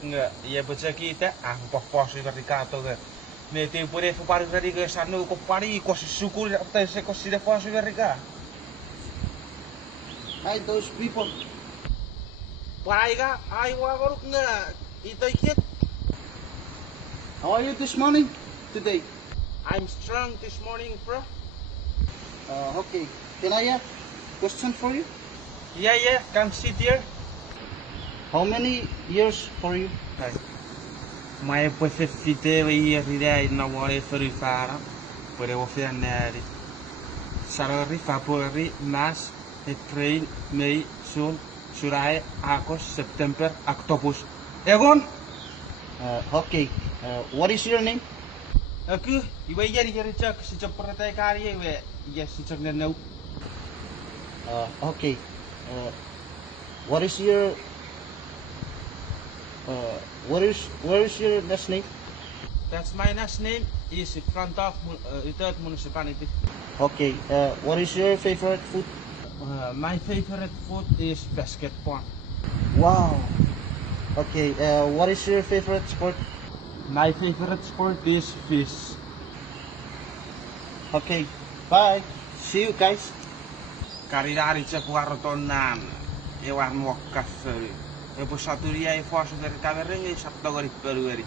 Nggak, iya baca kita, pos verificato che. Ne tempo di fare verifica sanno che pari così sicuro da se così da fare verifica. Hi, those people. Parai ka, ai wa goruk nggak, itu ikut. How are you this morning? Today? I'm strong this morning, bro. Okay. Can I ask question for you? Yeah, come sit here. How many years for you? Okay. Ma poi se si deve ridere non vuole fare, volevo fare sarà February, March, April, May, June, July, August, September, October. Egon? Okay. What is your name? Aku, ibu jadi cak si cepat karya ibu, iya si cak nau. Okay. What is your where is your last name? That's my last name. Is in front of Eotturez municipality. Okay. What is your favorite food? My favorite food is basketball. Wow. Okay. What is your favorite sport? My favorite sport is fish. Okay. Bye. See you guys. Caridari cak wartonan, ewan wakas. Ebo satu dia force dari kameranya sabtu hari baru hari.